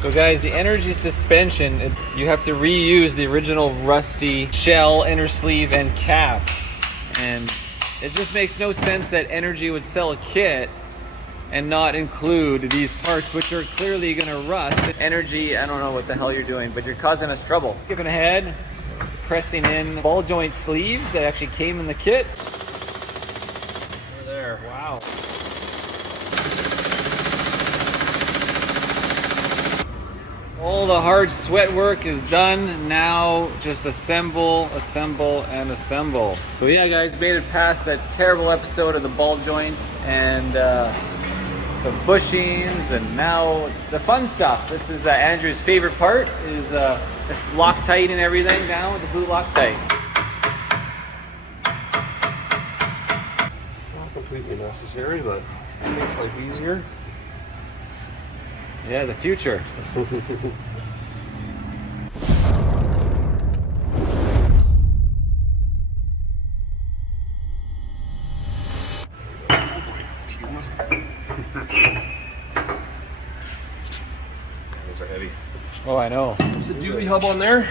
So guys, the energy suspension, you have to reuse the original rusty shell, inner sleeve, and cap. And it just makes no sense that Energy would sell a kit and not include these parts, which are clearly gonna rust. Energy, I don't know what the hell you're doing, but you're causing us trouble. Skipping ahead, pressing in ball joint sleeves that actually came in the kit. Over there. Wow. All the hard sweat work is done. Now just assemble, assemble, and assemble. So yeah guys, made it past that terrible episode of the ball joints and the bushings, and now the fun stuff. This is Andrew's favorite part, is this Loctite and everything down with the blue Loctite. Not completely necessary, but it makes life easier. Yeah, the future. Those are heavy. Oh, I know. There's a dually hub on there.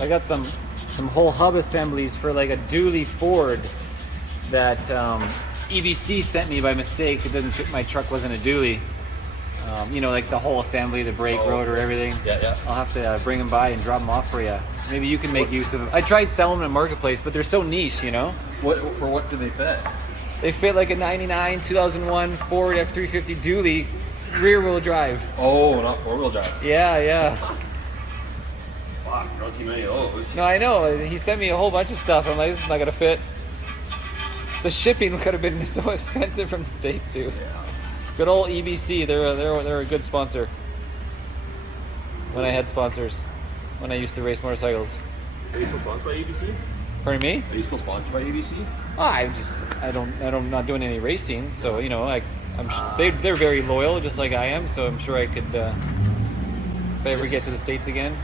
I got some whole hub assemblies for like a dually Ford that EBC sent me by mistake. It doesn't fit, my truck wasn't a dually. You know, like the whole assembly, the brake, rotor, everything. Yeah, yeah. I'll have to bring them by and drop them off for you. Maybe you can make use of them. I tried selling them in Marketplace, but they're so niche, you know? For what do they fit? They fit like a 99, 2001 Ford F350 dually, rear wheel drive. Oh, not four-wheel drive. Yeah, yeah. Wow, I don't see many of those. No, I know. He sent me a whole bunch of stuff. I'm like, this is not gonna fit. The shipping could have been so expensive from the States too. Yeah. Good old EBC. They're a good sponsor. When I had sponsors, when I used to race motorcycles. Are you still sponsored by ABC? Pardon me? Are you still sponsored by ABC? I'm not doing any racing, so you know, they're very loyal, just like I am. So I'm sure I could, if I ever get to the States again.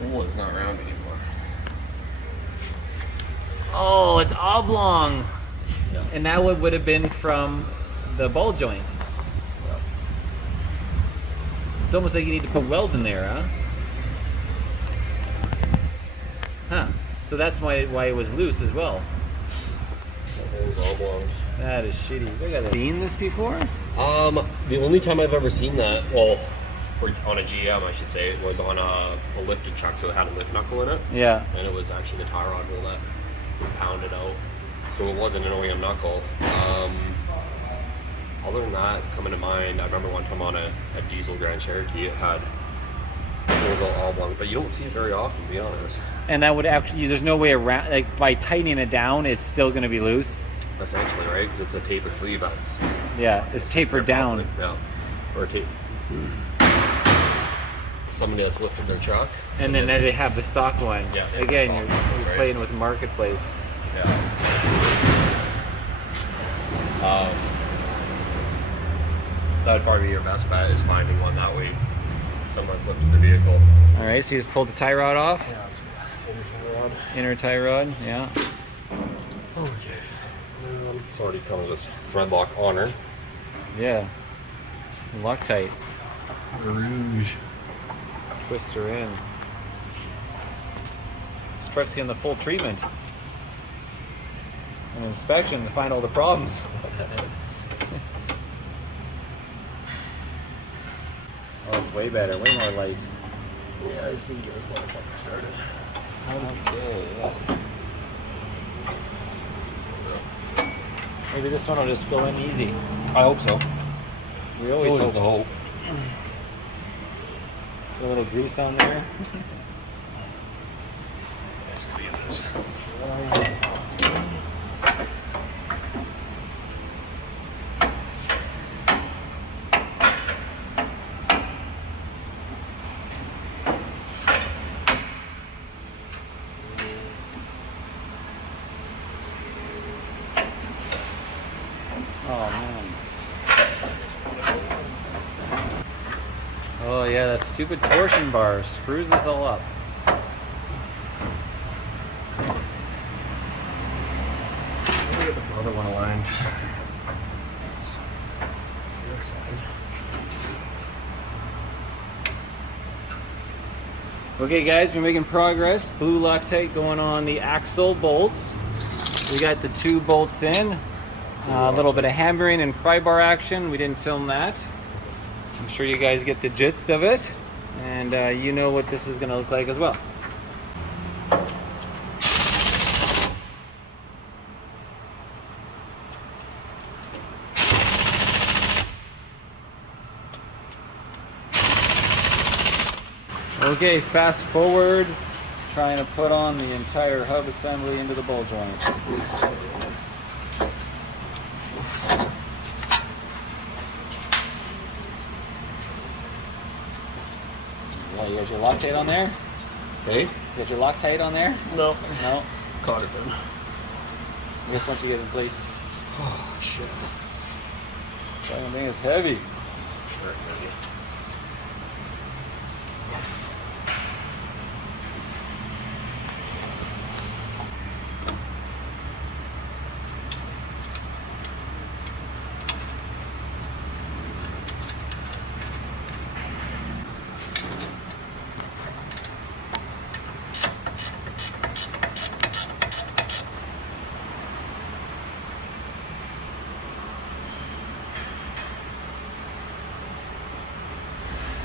Cool is not around anymore. Oh, it's oblong. Yeah. And that would have been from the ball joint. Yeah. It's almost like you need to put weld in there, huh? Huh. So that's why it was loose as well. That was oblong. That is shitty. Have you seen this before? The only time I've ever seen that, well, on a GM, I should say, it was on a lifted truck, so it had a lift knuckle in it. Yeah. And it was actually the tie rod wheel that was pounded out. So it wasn't an OEM knuckle. Other than that, coming to mind, I remember one time on a diesel Grand Cherokee, it was all oblong, but you don't see it very often, to be honest. And that would actually, there's no way around, like by tightening it down, it's still going to be loose? Essentially, right? Because it's a tapered sleeve that's... Yeah, it's tapered down. Yeah. Or a tape... Somebody that's lifted their truck. And then they have the stock one. Yeah. Again, you're you're playing with Marketplace. Yeah. That'd probably be your best bet, is finding one that way someone's lifted the vehicle. All right, so you just pulled the tie rod off. Yeah, it's inner tie rod. Inner tie rod, yeah. Okay. It's already comes with thread lock on her. Yeah. Loctite. Rouge. Twist her in. This truck's getting the full treatment. An inspection to find all the problems. Oh, it's way better, way more light. Yeah, I just need to get this motherfucker started. Okay, yes. Maybe this one will just go in easy. I hope so. We always hope. the hope. A little grease on there. Oh man. Oh yeah, that stupid torsion bar screws us all up. the other one aligned. The other side. Okay guys, we're making progress. Blue Loctite going on the axle bolts. We got the 2 bolts in. A little bit of hammering and pry bar action. We didn't film that. I'm sure you guys get the gist of it. And you know what this is going to look like as well. Okay, fast forward, trying to put on the entire hub assembly into the ball joint. Yeah, you got your Loctite on there? Hey? You got your Loctite on there? No. No? Caught it then. I guess once you get it in place. Oh, shit. That thing is heavy. Very heavy.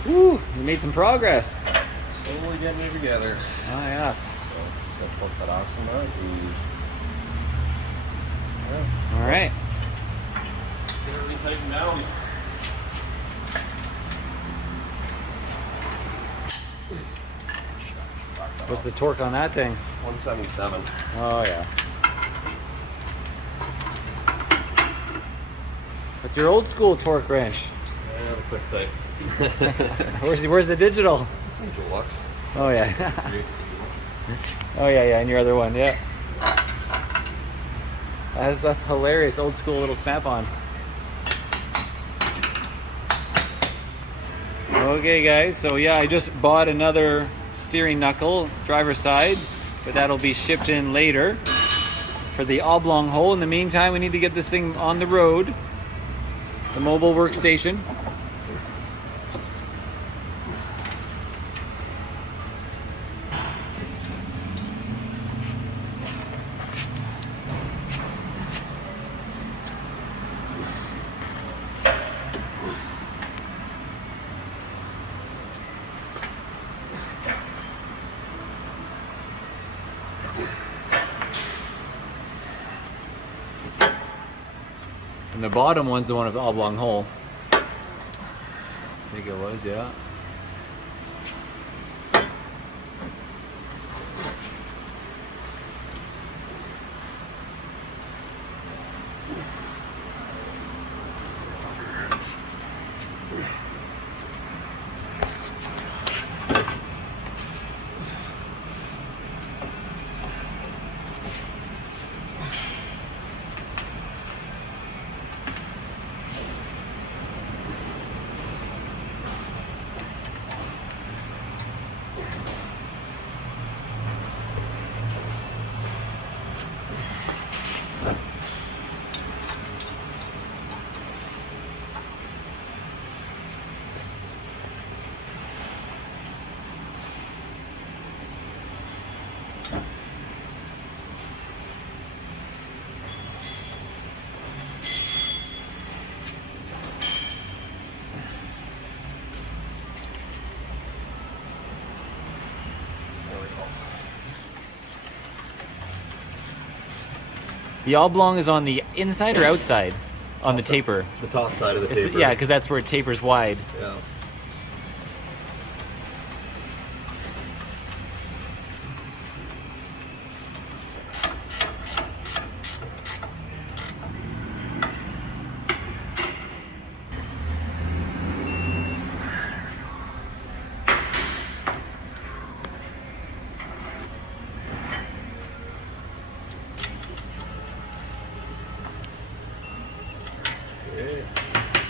Woo, we made some progress. Slowly getting it together. Oh, yes. So, just gotta put that axle nut and... Yeah. All right. Get everything tightened down. What's the torque on that thing? 177. Oh, yeah. What's your old school torque wrench? Yeah, the quick tight. Where's the digital? It's in Deluxe. Oh, yeah. Oh, yeah, and your other one, yeah. That's hilarious. Old school little snap-on. Okay, guys, so yeah, I just bought another steering knuckle, driver's side, but that'll be shipped in later for the oblong hole. In the meantime, we need to get this thing on the road, the mobile workstation. And the bottom one's the one with the oblong hole. I think it was, yeah. The oblong is on the inside or outside? On the taper? The top side of the It's, taper. yeah, because that's where it tapers wide. Yeah.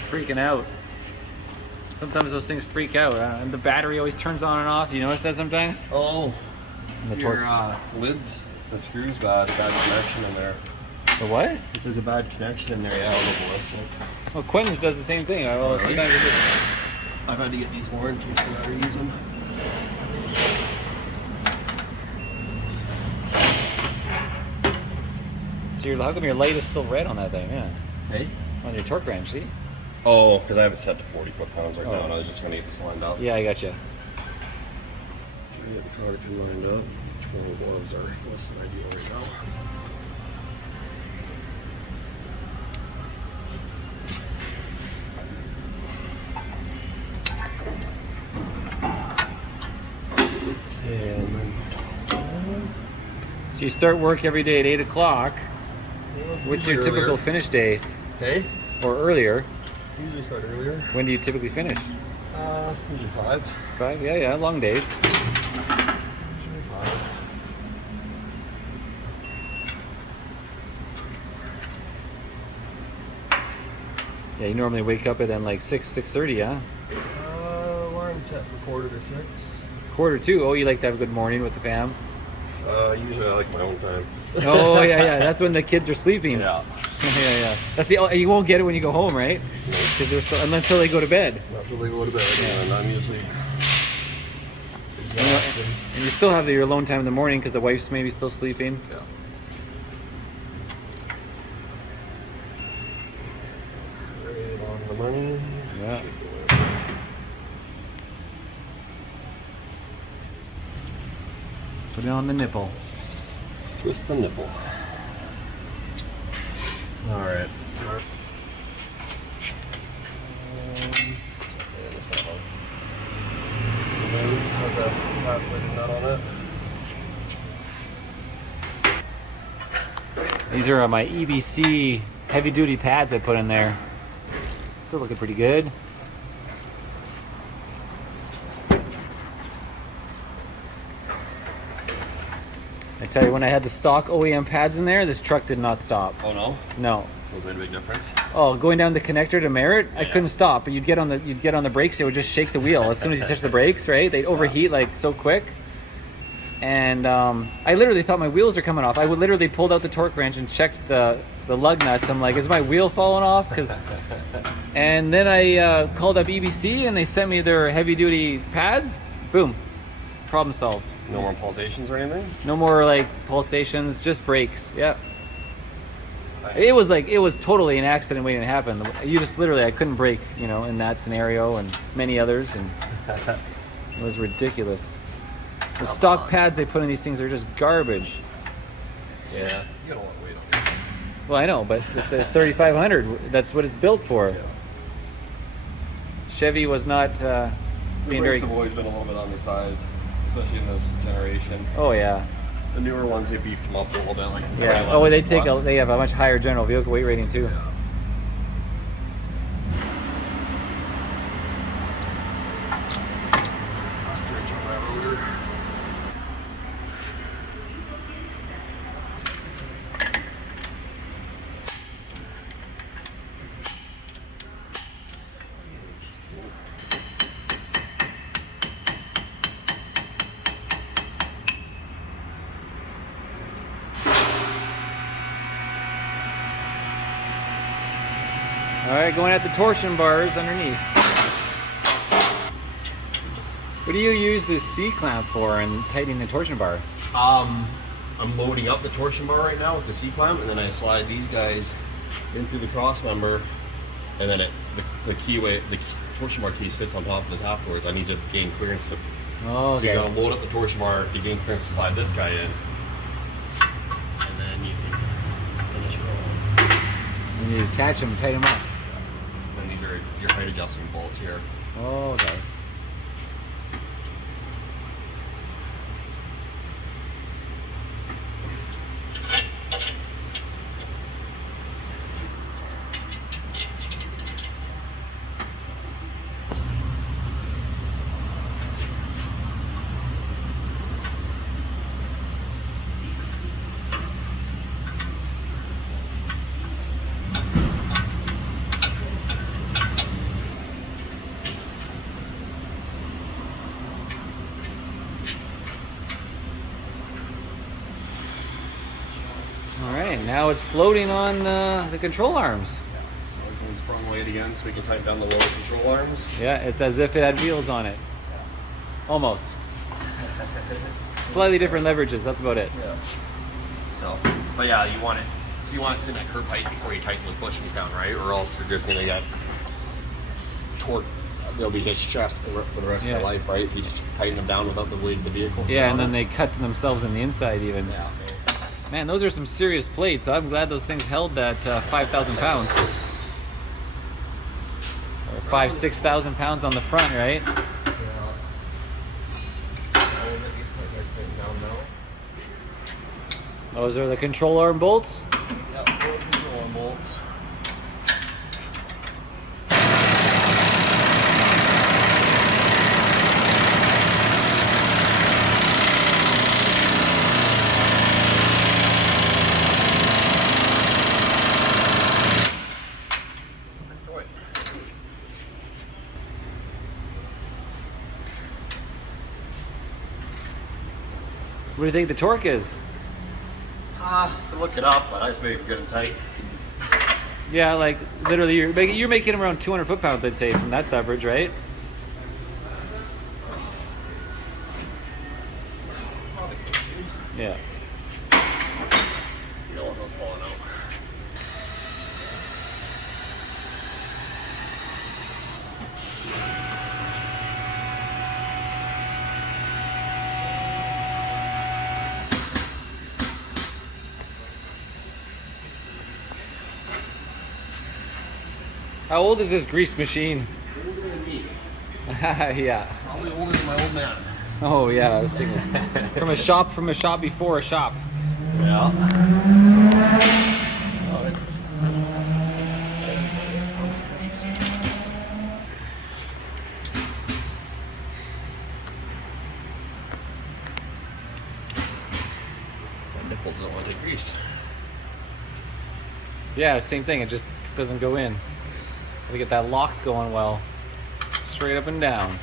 Freaking out. Sometimes those things freak out, and the battery always turns on and off. Do you notice that sometimes? Oh, And the your torque. lids, the screws bad connection in there. The what? If there's a bad connection in there, yeah, I'll go ballistic. Well, Quentin's does the same thing. Well, Really? sometimes it just... I've had to get these warranty for that reason. So how come your light is still red on that thing? Yeah. Hey? On your torque wrench, see? Oh, because I have it set to 40 foot-pounds right Oh. now, and I was just going to get this lined up. Yeah, I got you. I get the cotter pin lined up. 12 gloves are less than ideal right now. And then, So you start work every day at 8 o'clock. What's your usually typical earlier. finish day? Hey? Or earlier? Usually start earlier. When do you typically finish? Usually 5. 5? Yeah, long days. Usually 5. Yeah, you normally wake up at then like 6:30, huh? Alarm set for 5:45. 1:45. Oh, you like to have a good morning with the fam? Usually I like my own time. Oh, yeah. That's when the kids are sleeping. Yeah. yeah. That's you won't get it when you go home, right? Because they're still until they go to bed. Not till they go to bed, and I'm usually exhausted. And you still have your alone time in the morning because the wife's maybe still sleeping. Yeah. Right on the money. Yeah. Put it on the nipple. Twist the nipple. All right. Has a plastic nut on it. These are my EBC heavy duty pads I put in there. Still looking pretty good. I tell you, when I had the stock OEM pads in there, this truck did not stop. Oh no? No. Was made a big difference. Oh, going down the connector to Merritt, I Yeah. couldn't stop. But you'd get on the brakes, it would just shake the wheel as soon as you touch the brakes, right? They'd overheat like so quick. And I literally thought my wheels are coming off. I would literally pulled out the torque wrench and checked the lug nuts. I'm like, is my wheel falling off? And then I called up EBC and they sent me their heavy duty pads. Boom, problem solved. No more pulsations or anything? No more like pulsations, just brakes. Yeah. Nice. It was totally an accident waiting to happen. You just literally, I couldn't brake, in that scenario and many others, and it was ridiculous. The stock pads they put in these things are just garbage. Yeah. You got a lot of weight on it. Well, I know, but it's a 3500. That's what it's built for. Yeah. Chevy was not The being brakes very. have always been a little bit undersized, especially in this generation. Oh yeah. The newer ones, they beefed them up a little bit. Like Yeah. 911s Oh, they plus. they have a much higher general vehicle weight rating too. Yeah. Ostrich on that rotor. All right, going at the torsion bars underneath. What do you use this C-clamp for in tightening the torsion bar? I'm loading up the torsion bar right now with the C-clamp, and then I slide these guys in through the cross member, and then the torsion bar key sits on top of this afterwards. I need to gain clearance to. Oh, So you okay. gotta load up the torsion bar to gain clearance to slide this guy in, and then you can finish rolling. And you attach them, tighten them up. And these are your height adjustment bolts here. Oh, okay. Okay, now it's floating on the control arms. So it's sprung weight again, so we can tighten down the lower control arms. Yeah, it's as if it had wheels on it. Almost. Slightly different leverages, that's about it. Yeah. So, but yeah, you want it. So you want it sitting at curb height before you tighten those bushings down, right? Or else you're just gonna get torque. They'll be hitched chest for the rest of their life, right? If you just tighten them down without the weight of the vehicle. Yeah, and then they cut themselves in the inside even. Yeah. Man, those are some serious plates. I'm glad those things held that 5,000 pounds. Or 5,000, 6,000 pounds on the front, right? Those are the control arm bolts? Yep, control arm bolts. What do you think the torque is? Look it up, but I just make it good and tight. Yeah, like literally you're making around 200 foot-pounds, I'd say, from that leverage, right? Yeah. You don't want those falling out. How old is this grease machine? Older than me. Yeah. Probably older than my old man. Oh yeah, I was thinking from a shop before a shop. Yeah. Oh, it's my nipples don't want to grease. Yeah, same thing. It just doesn't go in. We get that lock going well, straight up and down.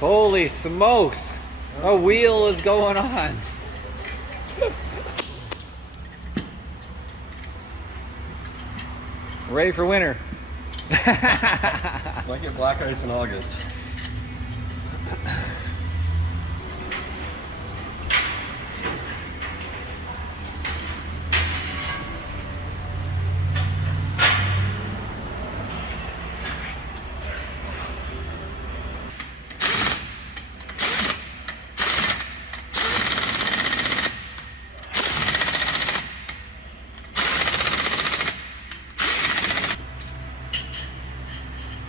Holy smokes! A wheel is going on. Ready for winter. Might get black ice in August.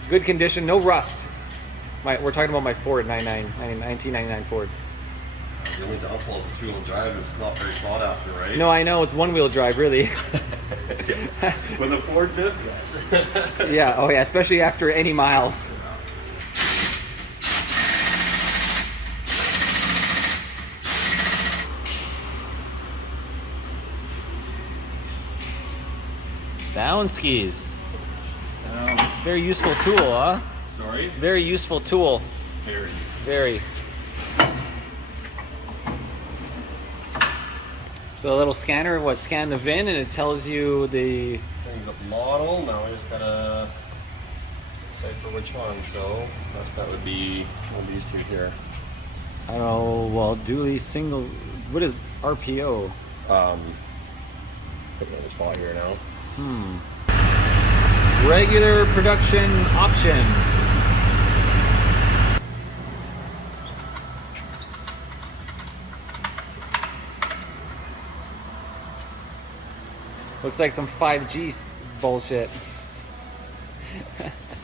Good condition, no rust. We're talking about my Ford 1999 Ford. The only downfall is the two-wheel drive. It's not very sought after, right? No, I know, it's one-wheel drive, really. With a Ford diff, yes. Yeah, oh yeah, especially after any miles. Down skis. Very useful tool, huh? Sorry? Very useful tool. Very. Very. So a little scanner, scan the VIN and it tells you the... Brings up model. Now we just gotta decipher which one. So that would be one of these two here. I don't know, well, dually single... What is RPO? Put it in the spot here now. Regular production option. Looks like some 5G bullshit.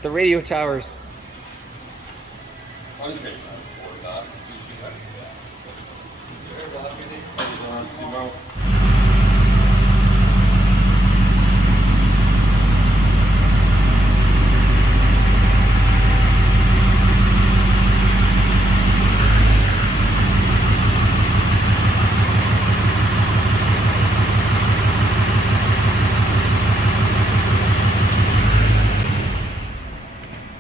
The radio towers. I'm just gonna record that.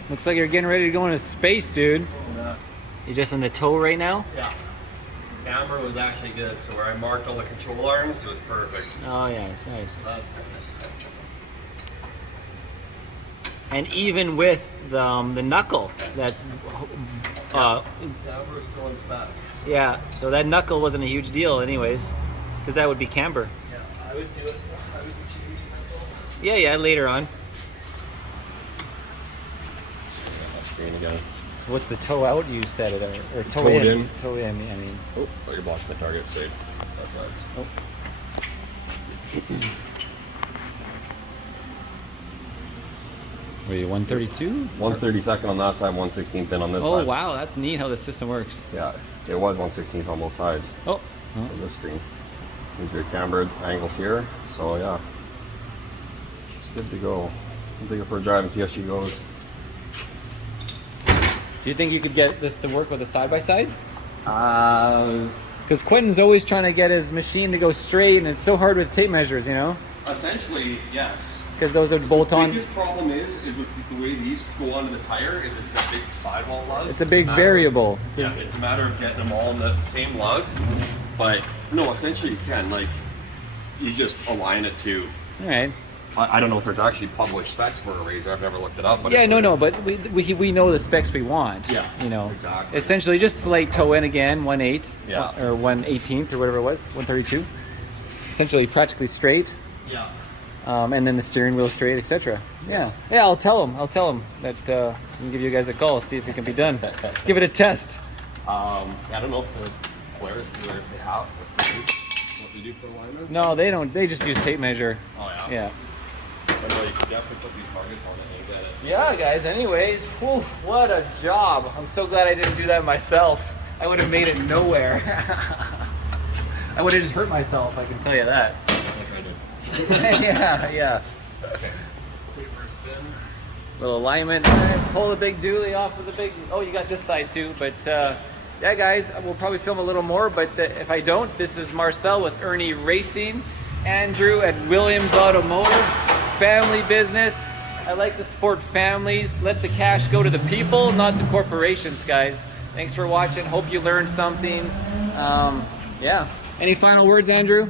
Looks like you're getting ready to go into space, dude. Yeah. You just in the toe right now? Yeah. Camera was actually good, so where I marked all the control arms, it was perfect. Oh yeah, it's nice. That's nice. And even with the knuckle, that's Camera was still in spec. So. yeah. So that knuckle wasn't a huge deal, anyways, because that would be camber. Yeah, I would do it. I would be changing that. Yeah, later on. My screen again. What's the toe out you said it, or toe Toe in? in. Toe in, I mean. Oh, you're blocking the target state. That's nice. Oh. Were you 132? 1/32 on that side, 1/16 in on this side. Oh wow, that's neat how the system works. Yeah, it was 1/16 on both sides Oh. of this screen. These are cambered angles here, so yeah. She's good to go. I'll take her for a drive and see how she goes. Do you think you could get this to work with a side-by-side? Uh, Because Quentin's always trying to get his machine to go straight, and it's so hard with tape measures, you know? essentially, yes. Because those are bolt The on. biggest problem is with the way these go onto the tire is it's a big sidewall lug. It's a big variable. Yeah, it's a matter of getting them all in the same lug. But no, essentially you can, like, you just align it to. All right. I don't know if there's actually published specs for a razor. I've never looked it up. But Yeah, no, but we know the specs we want. Yeah, you know, exactly. Essentially, just slight toe in again, 1/8, Yeah. or 1/18 or whatever it was, 132. Essentially, practically straight, Yeah. and then the steering wheel straight, etc. Yeah, I'll tell him that I can give you guys a call, see if it can be done. Give it a test. I don't know if the Polaris do it, if they have, what they do for alignments. No, they don't. They just use tape measure. Oh yeah. Yeah. But no, you can definitely put these targets on it and you get it. Yeah, guys. Anyways, whew, what a job! I'm so glad I didn't do that myself. I would have made it nowhere. I would have just hurt myself. I can tell you that. Like I did. yeah. Okay. See for a spin. Little alignment. Pull the big dually off of the big. Oh, you got this side too. But yeah, guys, we'll probably film a little more. But if I don't, this is Marcel with Irnieracing, Andrew at Williams Automotive. Family business. I like to support families. Let the cash go to the people, not the corporations, guys. Thanks for watching. Hope you learned something. Yeah. Any final words, Andrew?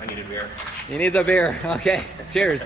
I need a beer. He needs a beer. Okay. Cheers.